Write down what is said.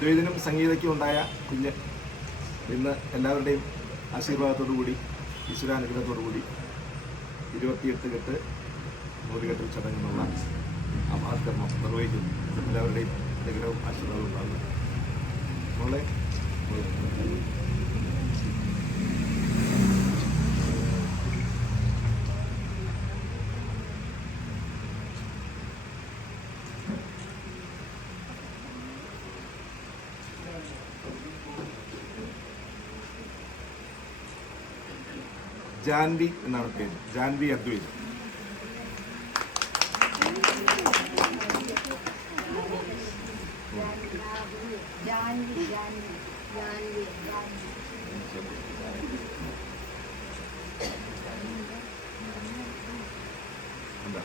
അദ്വൈതിനും സംഗീതയ്ക്കും ഉണ്ടായ കുഞ്ഞ് ഇന്ന് എല്ലാവരുടെയും ആശീർവാദത്തോടു കൂടി ഈശ്വരാനുഗ്രഹത്തോടു കൂടി 28 കെട്ട് 100 കെട്ടിൽ ചടങ്ങെന്നുള്ള ആത്കർമ്മം നിർവഹിക്കുന്നു. എല്ലാവരുടെയും അനുഗ്രഹവും ആശീർവാദവും ഉണ്ടാകുന്നു. നമ്മളെ ജാൻവി എന്നാണ് പേര്. ജാൻവി അദ്വൈത്. എന്താ